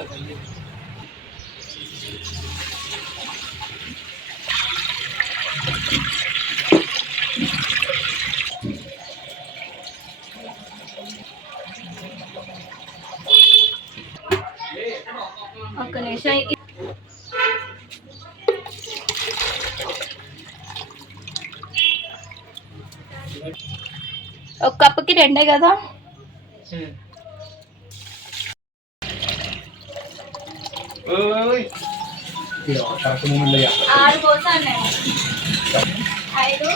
ఒక్క నిమిషం. ఒక కప్పుకి 2 కదా? ఆరు పోసాను నేను. 5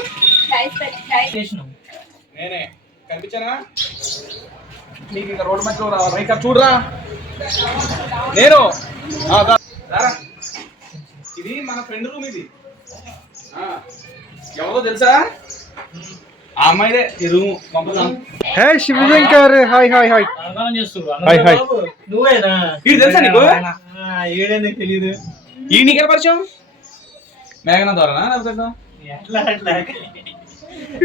రైస్ పెట్టేసినాం. నేనే కనిపించానా నీకు? ఇంకా రోడ్డు మధ్యలో రావాలి. ఇక్కడ చూడరా, నేను ఇది మన ఫ్రెండ్ రూమ్. ఇది ఎవరో తెలుసా? ఆ అమ్మాయిదే ఈ room. Hey Shivashankar, hi hi hi hi hi. నువ్వేనా? ఇది తెలుసా నీకు? ఏడేందుకు తెలియదు. ఈ నీకెలా పరిచయం? మేఘన ద్వారానా లేకపోతే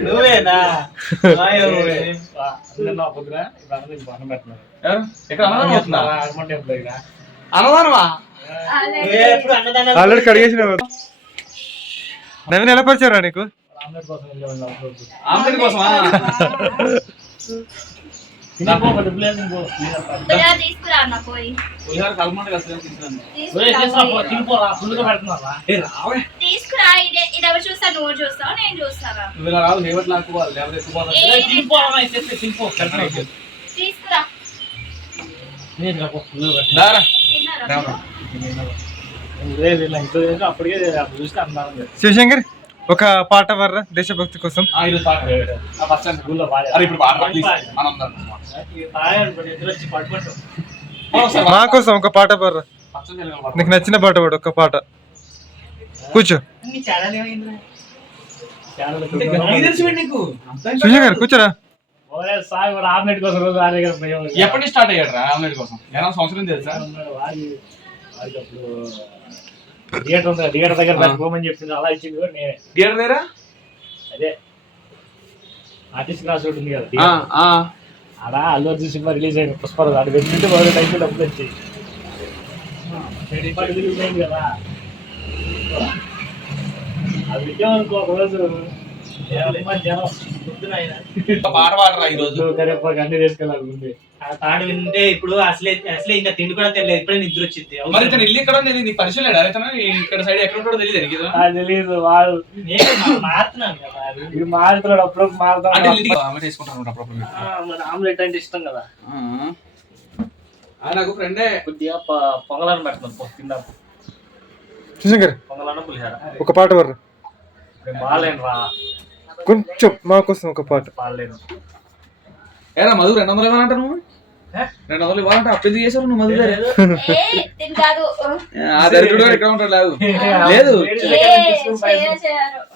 నువ్వేనా? అన్నదానమా? ఆల్రెడీ కడిగేసిన. నవీన్ ఎలా పరిచారా నీకు? ఆమ్లెట్ కోసమా? శివశంకర్ ఒక పాట వర్రా దేశభక్తి కోసం. మా కోసం ఒక పాట వర్రా. నీకు నచ్చిన పాట పాడు, ఒక పాట. కూర్చో శివశంకర్, కూర్చోరా. ఆమ్లెట్ కోసం ఎప్పటి స్టార్ట్ అయ్యాడు రా ఆమ్లెట్ కోసం? ఏమైనా సంవత్సరం తెలుసా? థియేటర్ ఉంది, థియేటర్ దగ్గర పోమని చెప్పింది. అలా ఇచ్చింది నేనే. థియేటర్ దగ్గర అదే ఆర్టిస్ట్ క్లాస్ ఒకటి ఉంది కదా, అలా అల్లు అర్జున్ సినిమా రిలీజ్ అయింది పుష్పరాజు. అది పెట్టింటే బాగా టైంలో డబ్బులు వచ్చాయి. రిలీజ్ అయింది కదా, అది పెట్టామనుకో ఒక రోజు జనం పాట పాడరా ఈ రోజు. అన్ని తీసుకెళ్ళాలి. తాడు వింటే ఇప్పుడు అసలే ఇంకా తిండి కూడా తెలియదు. ఇప్పుడే నిద్ర వచ్చింది. మరి ఇతను ఇల్లు ఇక్కడ నీకు పరిచయం లేడా? ఇక్కడ సైడ్ ఎక్కడ ఉంటాడో తెలియదు. తెలియదు. వాడు మారుతున్నాను కదా, ఇది మారుతున్నాడు. అప్పుడు మారుతాడు. ఆమ్లెట్ అంటే ఇష్టం కదా. నాకు ఫ్రెండే. కొద్దిగా పొంగలను పెడతాను కింద. శివశంకర్ పొంగలన్న పులిహార. ఒక పాట వర్రా. బాగాలేను రా, కొంచెం మా కోసం ఒక పాట. బాగాలేను. ఏరా మధు 200 ఇవ్వాలంట? నువ్వు 200 ఇవ్వాలంటే అప్పు ఎందుకు చేసావు నువ్వు? మధు ఆ దరిద్రుడు ఎక్కడ ఉంటాడు? లేదు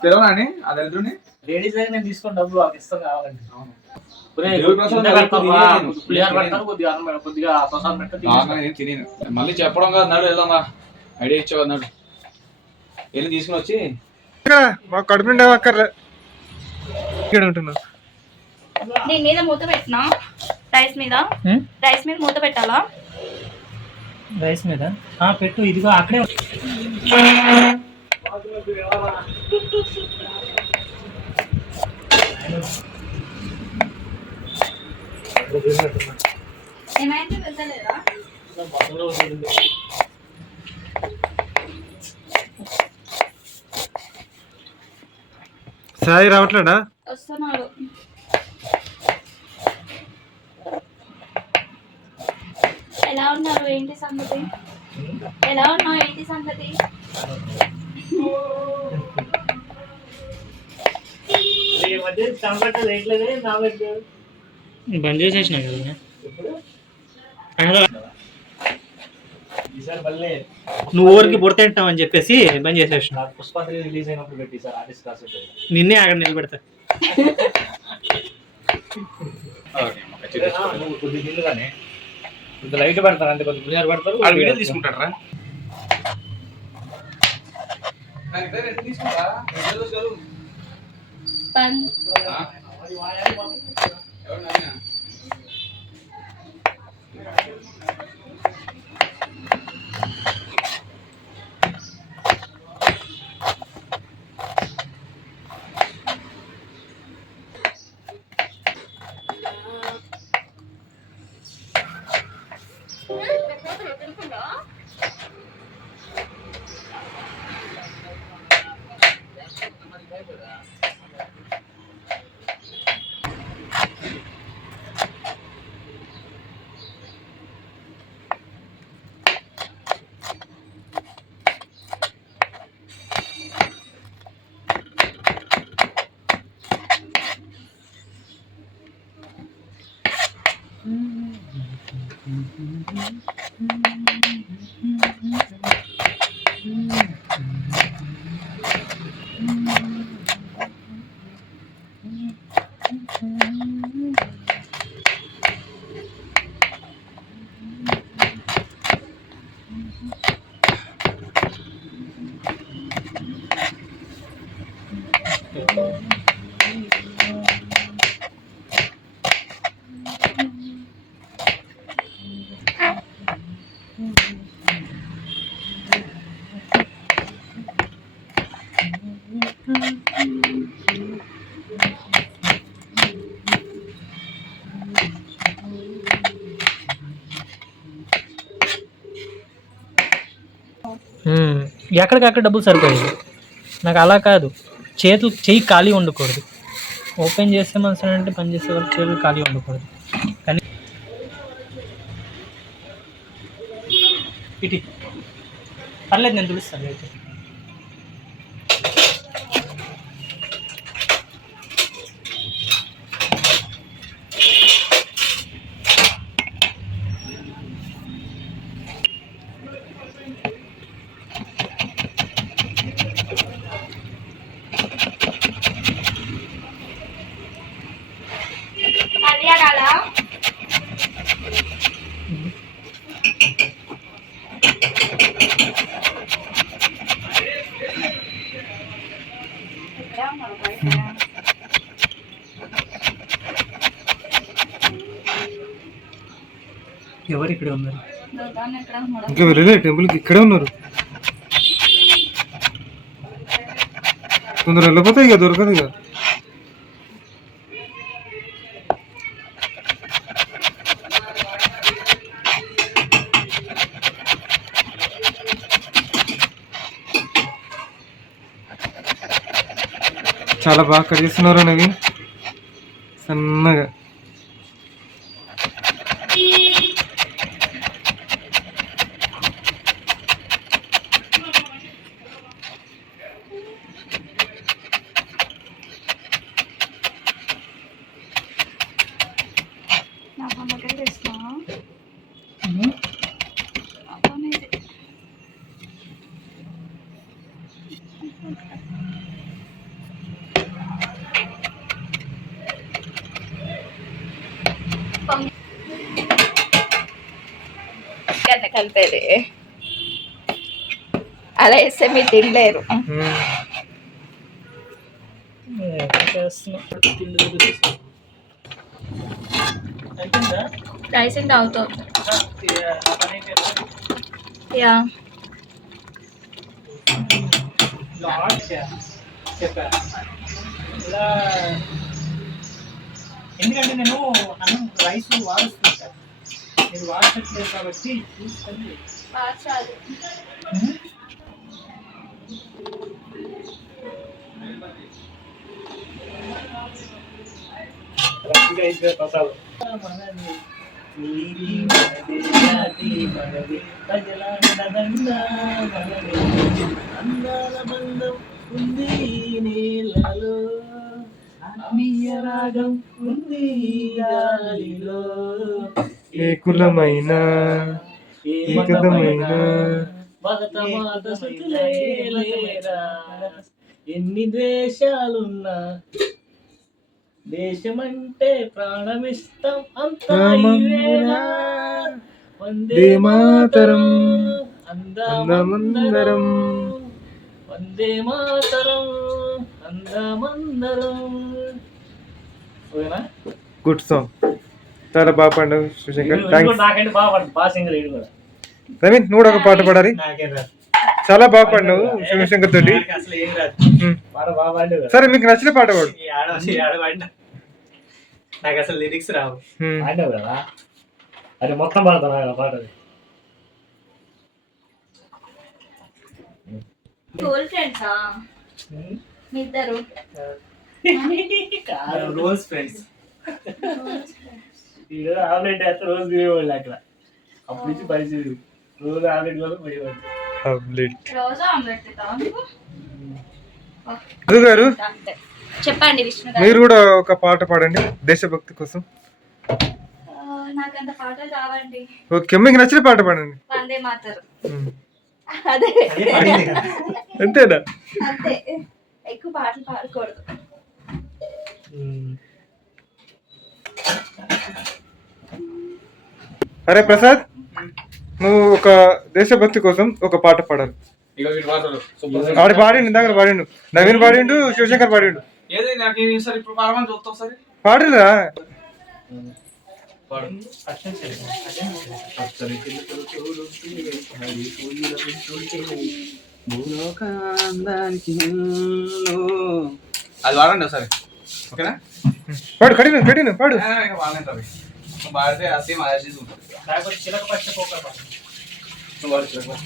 తెలవనా అని ఆ దరిద్రుడిని? లేడీస్ దగ్గర నేను తీసుకుని డబ్బులు వాళ్ళకి ఇస్తాం కావాలంటే. మళ్ళీ చెప్పడం కాదు, నాడు వెళ్దామా? ఐడియా ఇచ్చావు అన్నాడు. వెళ్ళి తీసుకుని వచ్చి మాకు కడుపు నిండా అక్కర్లే ఇక్కడ ఉంటున్నా. దీని మీద మూత పెట్టినా, రైస్ మీద మూత పెట్టాలా? రైస్ మీద పెట్టు. ఇదిగో అక్కడే ఏమైంది వెళ్తలేదా? సాయి రావట్లేడా? వస్తున్నాడు. ఎలా ఉన్నారు? ఏంటి సంగతి? ఎలా ఉన్నావు? ఏంటి సంగతి? బంద్ చేసేసిన కదా. నువ్వు ఊరికి పుడతాంటావని చెప్పేసి బంద్ చేసేసిన. పుష్ప3 రిలీజ్ అయినప్పుడు పెట్టి సార్ ఆర్టిస్ట్ క్లాస్ నిన్నే అక్కడ నిలబెడతా. కొద్దిగానే కొద్ది లైట్ పెడతారు, అంటే కొద్ది పులిహార పెడతారు. వీడియో తీసుకుంటారా? ఎక్కడికక్కడ డబ్బులు సరిపోయేది. నాకు అలా కాదు, చెయ్యి ఖాళీ ఉండకూడదు. ఓపెన్ చేస్తే మనసు అంటే పని చేసే వరకు చేతులు ఖాళీ ఉండకూడదు. కానీ ఇటు పర్లేదు, నేను పిలుస్తాను అయితే. ఎవరు ఇక్కడే ఉన్నారు? ఇంకా వెళ్ళలే టెంపుల్కి, ఇక్కడే ఉన్నారు. కొందరు వెళ్ళిపోతే ఇక దొరకదు. ఇక చాలా బాగా కట్ చేస్తున్నారు అనేవి సన్నగా. కలిపేది అలా వేస్తే మీరు తినలేరు. రైసింగ్ తాగుతావు? యా, ఎందుకంటే నేను అన్నం రైస్ వాడుతుంటా, మీరు వాడట్లేదు కాబట్టి చూసుకొని మార్చాలి. అందాల బంధం ఉంది నీళ్ళలో, ఆత్మీయ రాగం ఉంది గాలిలో, ఏ కులమైన ఏకదమైన ఎన్ని ద్వేషాలున్నా దేశమంటే ప్రాణమిస్తాం అంతా ఇవేనా. వందే మాతరం అందమందరం, వందే మాతరం అందమందరం. ఓకేనా? గుడ్ సాంగ్, చాలా బాగా పాడావు శివశంకర్. థ్యాంక్స్. నాకంటే బాగా బాగా సింగర్ ఇది కూడా. రవీన్, నువ్వు ఒక పాట పాడాలి. చాలా బాగా పాడినావు శివశంకర్ తోటి. అసలు ఏం రాదు. సరే, మీకు నచ్చిన పాట పాడు. నాకు అసలు లిరిక్స్ రావు. పాడావు కదా, అది మొత్తం పాడతాను కదా పాట. స్కూల్ ఫ్రెండ్సా మీ ఇద్దరు? Roles friends. ఆమ్లెట్ వేస్తే రోజు తినేవాళ్ళు అక్కడ. అప్పటి నుంచి పరిస్థితి రోజు ఆమ్లెట్ కోసం పోయేవాళ్ళు. రోజు ఆమ్లెట్ తింటావా నువ్వు? మధు గారు, చెప్పండి విష్ణు గారు. మీరు కూడా ఒక పాట పాడండి దేశభక్తి కోసం. నాకంత పాటలు రావండి. ఓకే మీకు నచ్చిన పాట పాడండి. వందే మాతరం. ఉమ్. అదే అదే పాడింది కదా. అంతేనా? అంతే, ఎక్కువ పాటలు పాడకూడదు. అరే ప్రసాద్, నువ్వు ఒక దేశభక్తి కోసం ఒక పాట పాడాలి. ఇక వీడు పాడతాడు. సూపర్. ఆడి పాడిండు, ఇందాక పాడిండు, నవీన్ పాడిండు, శివశంకర్ పాడిండు. ఏది నాకు ఇది సార్ ఇప్పుడు పాడమని చూస్తా ఒకసారి. పాడిరా. పాడు. అది వాడండి ఒకసారి, ఓకేనా? పాడు, కఠిన పాడు. ఇంకా బాగాలేదు అవి. నువ్వు పాడితే అదే మా ఆశీస్ ఉంటుంది. లేకపోతే చిలక పచ్చ పోక నువ్వు పాడు చిలక పచ్చ.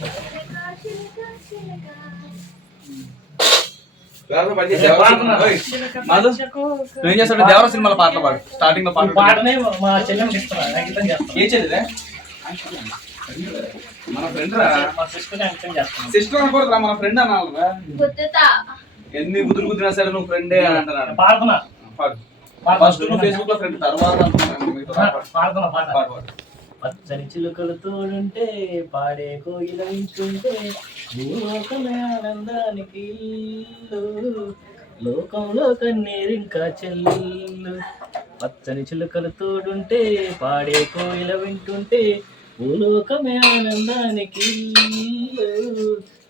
మధు నువ్వేం చేస్తాడు? దేవర సినిమాలో పాటలు పాడు. స్టార్టింగ్ లో పాట పాటనే మా చెల్లెకి ఇస్తున్నా, అంకితం చేస్తాను. ఏ చెల్లిదే? మన ఫ్రెండ్ రా. మా సిస్టర్ అంకితం చేస్తాను. సిస్టర్ అనకూడదురా, మన ఫ్రెండ్ అనాలిరా. గుద్దుతా. ఎన్ని గుద్దులు గుద్దినా సరే నువ్వు ఫ్రెండే అని అంటున్నాడు. పాడుతున్నా పాడు. ఫస్ట్ నువ్వు ఫేస్బుక్ లో ఫ్రెండ్, తర్వాత పాడుతున్నా పాట. పాడు పాడు. పచ్చని చిలుకలు తోడుంటే పాడే కోయిల వింటుంటే భూలోకమే ఆనందానికి ఇల్లు, లోకంలో కన్నీరింకా చెల్లు. పచ్చని చిలుకలు తోడుంటే పాడే కోయిల వింటుంటే భూలోకమే ఆనందానికి ఇల్లు,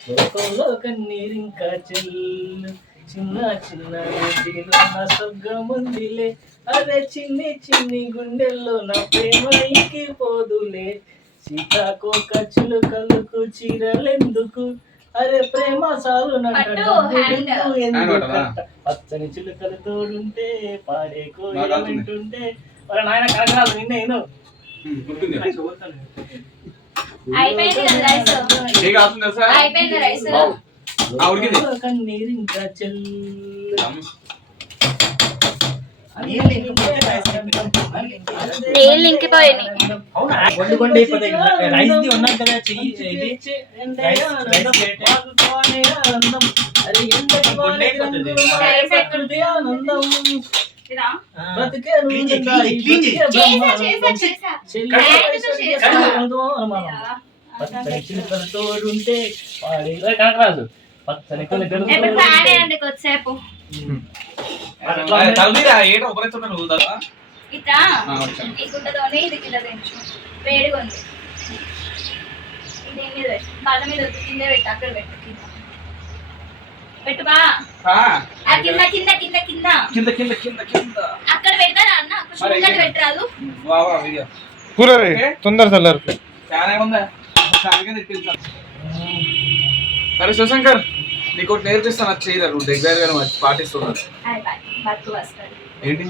లోకంలో కన్నీరింకా చెల్లు. చిన్న చిన్న ఇంటిలో నా స్వర్గముందిలే, అదే చిన్ని గుండెల్లో నా ప్రేమ ఇంకిపోదులే. సీతాకోక చిలుకలకు చీరలెందుకు, అరే ప్రేమ సాలు పచ్చని చిలుకలు తోడుంటే పాడే కోయిల వింటుంటే. మరి నాయన కనకాలు నిన్నేను అయిపోయింది కదా రైస్. ఏ కాస్తుంది తెలుసా? అయిపోయింది రైస్. ఉడికింది. కన్నీరింకా చెల్లు. నీళ్ళు ఇంకిపోయినాయి. వండుకోండి అయిపోతాయి కదా. రైస్ ది ఉన్నాం కదా, చెయ్యి ఇది తోడుంటే కనకరాజు పచ్చని ఎప్పుడు పాడేయండి కొద్దిసేపు. ఏటో ఒకరేస్తున్నా నువ్వు కదా. ఇట్లా ఈ గుడ్డతోనే ఇది కింద తెచ్చు, వేడిగా ఉంది. ఇది మీద పెట్టు, బల్ల మీద వద్దు, కింద పెట్టు, అక్కడ పెట్టు, కింద పెట్టు బా. కింద కింద కింద కింద కింద కింద కింద కింద అక్కడ పెట్టారా అన్న? అక్కడ పెట్టరాదు. కూలర్ తొందర చల్లారు. చాలా ఏముందా? అరే శివశంకర్, నీకు ఒకటి నేర్పిస్తాను, అది చేయరా. నువ్వు దగ్గర గా పాటిస్తున్నావు ఏంటి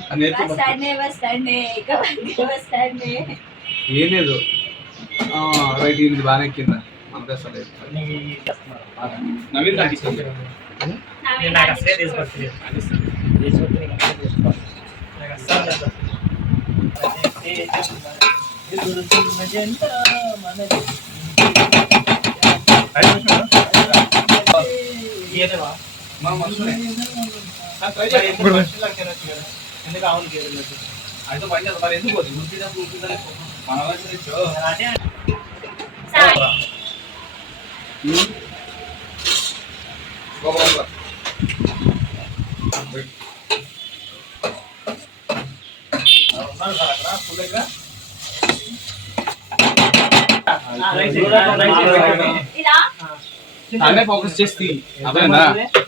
ఏం లేదు. రైట్, ఇది బాగానే ఎక్కిందా? మనకు అసలు నవీన్ నాకు ఇష్టం. నాకు అసలే తీసుకొచ్చి మనం మనుషులే. ఎందుకు అవును గేదెలు అయితే పని చేద్దాం. మరి ఎందుకు పోతుంది? ఉడికినప్పుడు మన వయసు తెచ్చు. అన్నీ ఫోకస్ చేసి అదేనా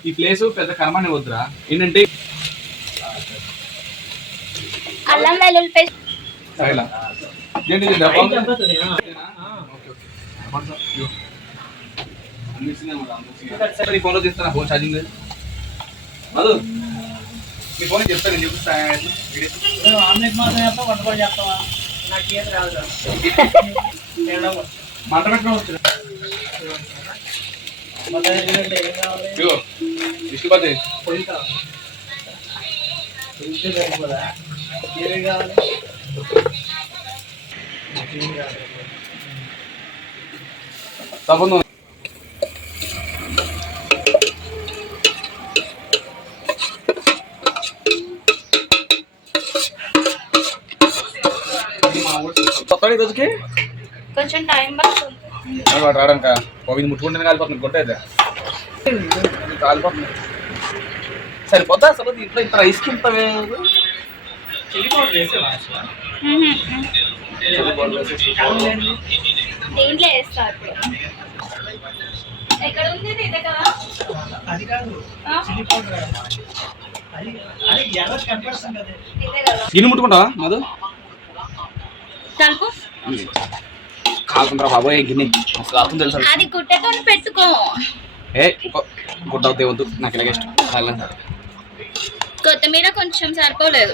ఈ ప్లేస్ పెద్ద కర్మని వద్దురా. ఏంటంటే అల్లం వెల్లుల్లి పేస్ట్ ఫోన్ లో తీస్తాను. ఫోన్ ఛార్జింగ్ లేదు. మధు మీ ఫోన్ చెప్తాను, నేను చూపిస్తాను. ఆమ్లెట్ మాత్రం చేస్తావా, వంట కూడా చేస్తావా? నాకు ఏది రాదు. మంట పెట్టుకోవచ్చు. విష్ణుపతి పొయ్యి కావాలి, పొయ్యితే సరిపోదా? ఏమి కావాలి? తప్పదు. మా ఊరు వస్తాను ఈ రోజుకి కొంచెం టైం పడుతుంది. రావడాక ఇది ముట్టుకుంటేనే కాలిపోతుంది కొట్టేది కాలిపోతుంది. సరిపోతా అసలు దీంట్లో ఇంత రైస్కి ఇంత చిల్లీ పౌడర్ వేసేవా అసలు? దేంట్లో వేస్తా ఇప్పుడు? ఎక్కడ ఉంది ఇది? ఇదే కదా? అది కాదు చిల్లీ పౌడర్. అది అది ఎర్ర కనిపిస్తుంది కదా. ఇదే కదా? గిన్నె ముట్టుకుంటావా మధు? కలుపు. కాలుతుంటారా బాబోయ్ గిన్నె అసలు కాలుతుంది తెలుసా? అది గుడ్డతో పెట్టుకో. ఏ గుడ్డ అవుతాయి వద్దు నాకు ఇలాగే ఇష్టం. కొత్తిమీర కొంచెం సరిపోలేదు.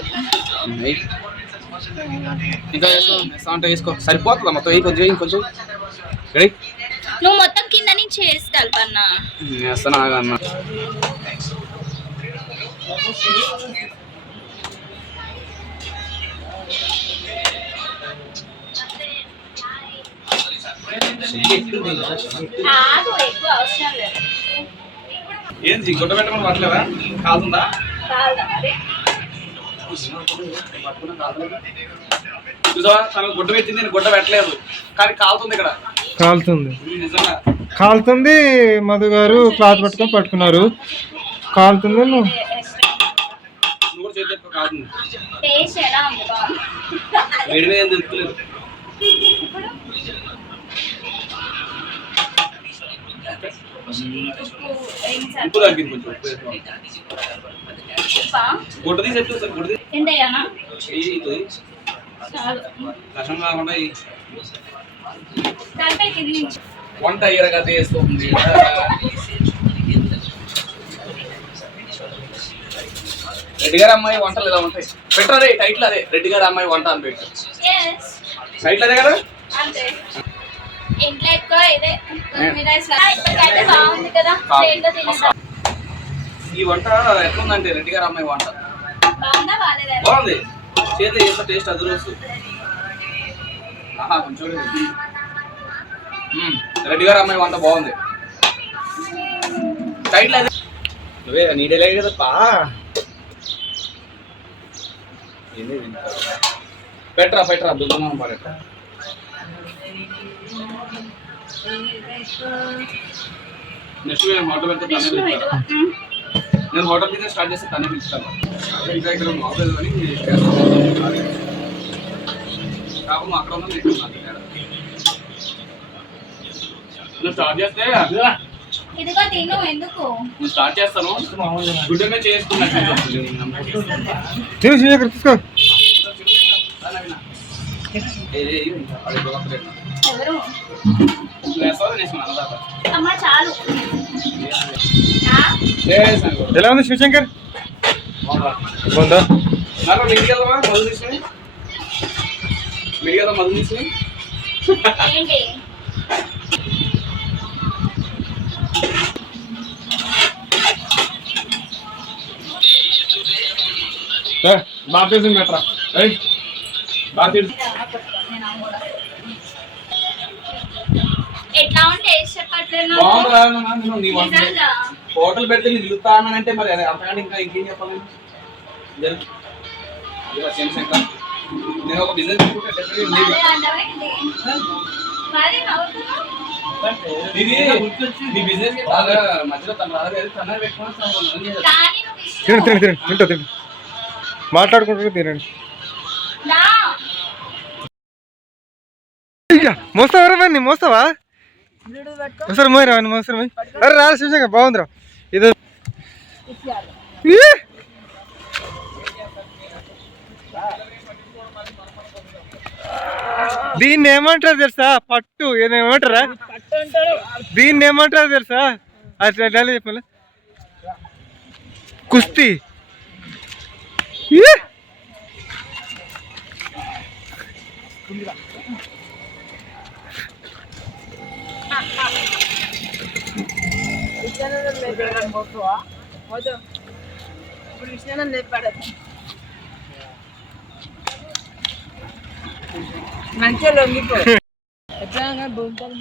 ఇంకా వేసుకో అంటే వేసుకో సరిపోతుందా మొత్తం కొంచెం ఇంకొంచెం రెడీ. నువ్వు మొత్తం కింద నుంచి వేసి కలపన్నా. వేస్తాను అన్న ఆగు, ఎక్కువ అవసరం లేదు. ఏంది గుడ్డ పెట్టమని పట్టలేదా? కాలుతుందా? కాదా మరి? చూసావా తనకు గుడ్డ పెట్టింది, నేను గుడ్డ పెట్టలేదు కానీ కాలుతుంది ఇక్కడ. కాలుతుంది నిజంగా కాలుతుంది. మధు గారు క్లాత్ పట్టుకున్నారు. కాలుతుంది. నువ్వు కూడా చేతి ఎక్కువ కాలుతుంది. టేస్ట్ ఎలా ఉంది? బాగుంది. వేడి మీద ఏం తెలుస్తలేదు. ఉప్పు తగ్గింది కొంచెం గుడ్డ తీసి ఎట్లా సార్? గుడ్డ ఎంతయ్యానా? చాలు. కష్టం కాకుండా కలిపే కింద నుంచి. వంట అయ్యాక వేస్తుంది. రెడ్డి గారు అమ్మాయి వంటలు ఇలా ఉంటాయి. పెట్టరే టైట్లు అదే రెడ్డి గారు అమ్మాయి వంట అని పెట్టు. Yes. టైట్లు అదే కదా? అంతే. ఇంట్లో ఎక్కువ ఇదే కొత్తిమీర ఇప్పటికైతే బాగుంది కదా? ప్లేట్లో తినేద్దాం. ఈ వంట ఎట్లుందంటే రెడ్డి గారు అమ్మాయి వంట బాగుందా బాగాలేదా? బాగుంది. చేతి చేస్తే టేస్ట్ అదురు వస్తుంది. కొంచెం రెడ్డి గారు అమ్మాయి వంట బాగుంది. టైట్లు అదే నువ్వే నీడేలే కదా పా. పెట్టరా దుర్గమ్మ పడేట. నెక్స్ట్ హోటల్ పెడితే తనే పిలుస్తాను. నేను హోటల్ బిజినెస్ స్టార్ట్ చేస్తే తనే పిలుస్తాను. ఇంకా ఇక్కడ ఆఫీస్ అని కాకుండా అక్కడ ఉన్న నువ్వు స్టార్ట్ చేస్తే ఇదిగో తిను. ఎందుకు? నేను స్టార్ట్ చేస్తాను. గుడ్డమే చేసుకున్నట్టు తీసుకో. ఎవరు? అన్నదాత అమ్మ చాలు. ఎలా ఉంది శివశంకర్? బాగుందా? మిడిగలమా మధు తీసుకుని మధు తీసుకుని ఏంటి? బాగా తెలిసింది మెట్రా బాగా తెలుసు. ఎట్లా ఉంటే చెప్పట్లేదు. బాగుంది. నీ వంట హోటల్ పెడితే నేను పిలుస్తానంటే మరి అదే అంతకంటే ఇంకా ఇంకేం చెప్పాలి? నేను ఒక బిజినెస్ నీ బిజినెస్ బాగా మధ్యలో తన రాదు తన పెట్టుకుని తినండి. మాట్లాడుకుంటూ తినండి. మోస్తావా మరి? మోస్తావా? ఒకసారి మోయి రావండి. మోస్తారు మోయి. అరే రా శివశంకర్ బాగుందిరా. ఇది దీన్ని ఏమంటారు తెలుసా? పట్టు ఏమంటారా? దీన్ని ఏమంటారు తెలుసా? అట్లా చెప్పాలి. కుస్తీ. మంచిగా లొంగిపో. ఎట్లా భూమికలు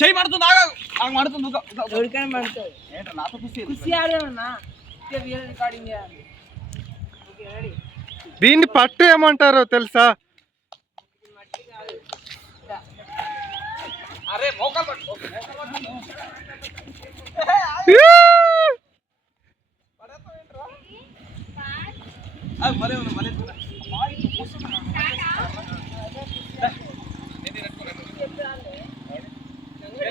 చెయ్యి పడుతుంది ఆగ పడుతుంది ఎవరికైనా పడుతుంది నాతో ఖుషి ఆడేమన్నా వీడియో రికార్డింగ్ చేయాలి. Okay ready. దీన్ని పట్టు ఏమంటారో తెలుసా? అరే మోకాలు పట్టు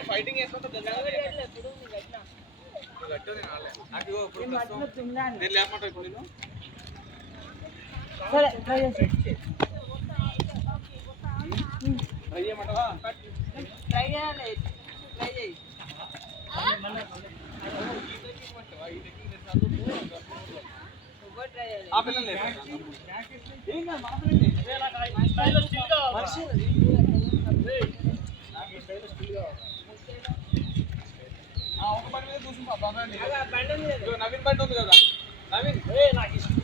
ఫైటింగ్ సరే ట్రై చేసి ట్రై చేయాలి. ట్రై చేయి. ఆ పిల్లలు ఒక పని మీద కూర్చుంటా నవీన్ బండి ఉంది కదా నవీన్ నాకు ఇష్టం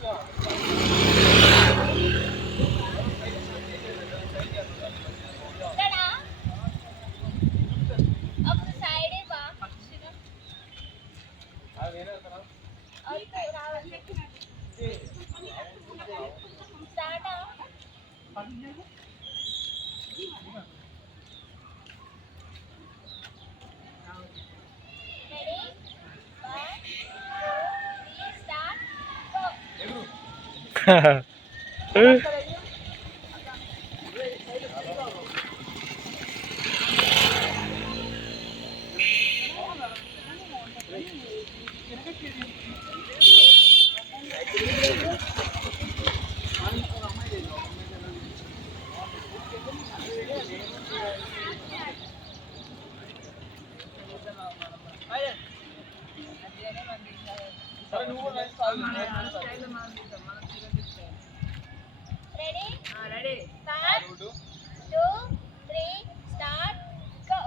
రెడీ 1 2 3 స్టార్ట్ గో.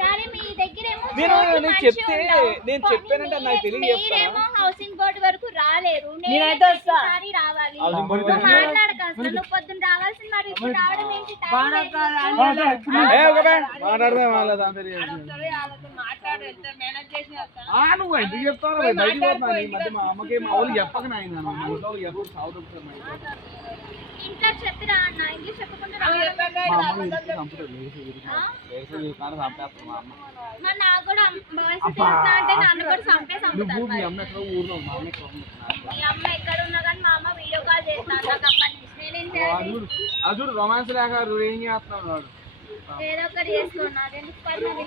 సరే మీ దగ్గరేమో నేను చెప్పానంటే నాకు తెలియదు. మీరేమో హౌసింగ్ బోర్డు వరకు రాలేరు. నేనైతే వస్తా. ఈసారి రావాలి. మాట్లాడక అసలు నువ్వు పొద్దున్న రావాల్సింది మరి ఇప్పుడు రావడం ఏంటి? మాట్లాడు ఎంత మేనేజ్ చేసి నువ్వు ఎందుకు చెప్తావు బయటికి పోతున్నా ఈ మధ్య మా అమ్మకి మా వాళ్ళు చెప్పక నాయన మా ఇంట్లో ఎవరు సాగుతుంది ఇంట్లో చెప్పిరా అన్న ఇంగ్లీష్ చెప్పకుండా మా అమ్మ ఇంటికి చంపుతుంది మా అమ్మ మరి నాకు కూడా బాయ్స్ తింటున్నా అంటే నన్ను కూడా చంపుతారు. మీ అమ్మ ఎక్కడ ఊర్లో మా అమ్మ ఎక్కడ మీ అమ్మ ఎక్కడ ఉన్నా కానీ మా అమ్మ వీడియో కాల్ చేస్తాను నాకు అప్పటి నుంచి. నేనేం చేయాలి? అజుడు రొమాన్స్ లేక ఏం చేస్తున్నాడు వాడు. ఏదో ఒకటి చేసుకున్నా ఎందుకు పర్లేదు.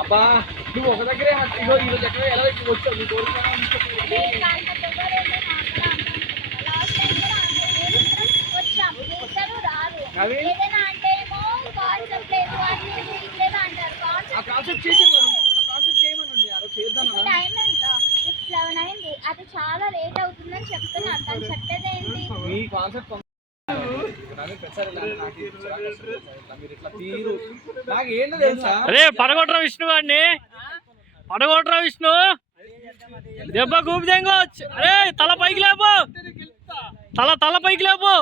అబ్బా నువ్వు ఒక దగ్గరే ఈరోజు ఎక్కడ ఎలా వచ్చావు నీ ఏదైనా అంటే ఏమో కాన్సెప్ట్ లేదు అని లేదు అంటారు. కాన్సెప్ట్ చేయమనండి టైం ఎంత 6:11 అయింది. అది చాలా లేట్ అవుతుందని చెప్తున్నా. తను చెప్పేది ఏంటి? మీ కాన్సెప్ట్ నాకు ఏంటో తెలుసా? అరే పడగొట్టరా విష్ణు వాడిని, పడగొట్టరా విష్ణు, దెబ్బ కూపి తెంగొచ్చు. అరే తల పైకి లేపు, తల పైకి లేపు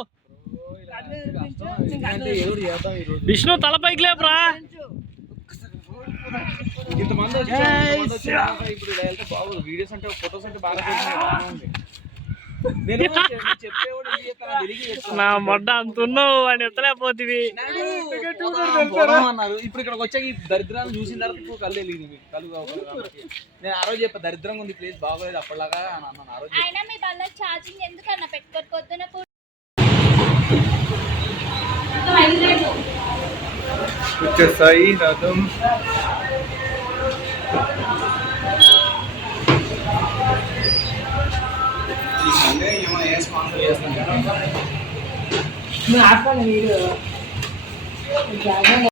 విష్ణు, తల పైకి లేపురా. ఇంతమంది ఇప్పుడు వెళ్తే బాగోదు. వీడియోస్ అంటే ఫొటోస్ అంటే బాగా నా మొడ్డ అంతున్నావు అని ఎత్తలేకపోతుంది. అన్నారు ఇప్పుడు ఇక్కడికి వచ్చాక ఈ దరిద్రాన్ని చూసిన తర్వాత ఇప్పుడు కళ్ళు వెళ్ళింది కలుగు. నేను ఆ రోజు చెప్పా దరిద్రంగా ఉంది ప్లేస్ బాగోలేదు అప్పటిలాగా అన్నాను ఆ రోజు. అయినా మీ వల్ల ఛార్జింగ్ ఎందుకన్నా పెట్టుకోని పొద్దున వచ్చేసాయి రథం. ఆపండి మీరు.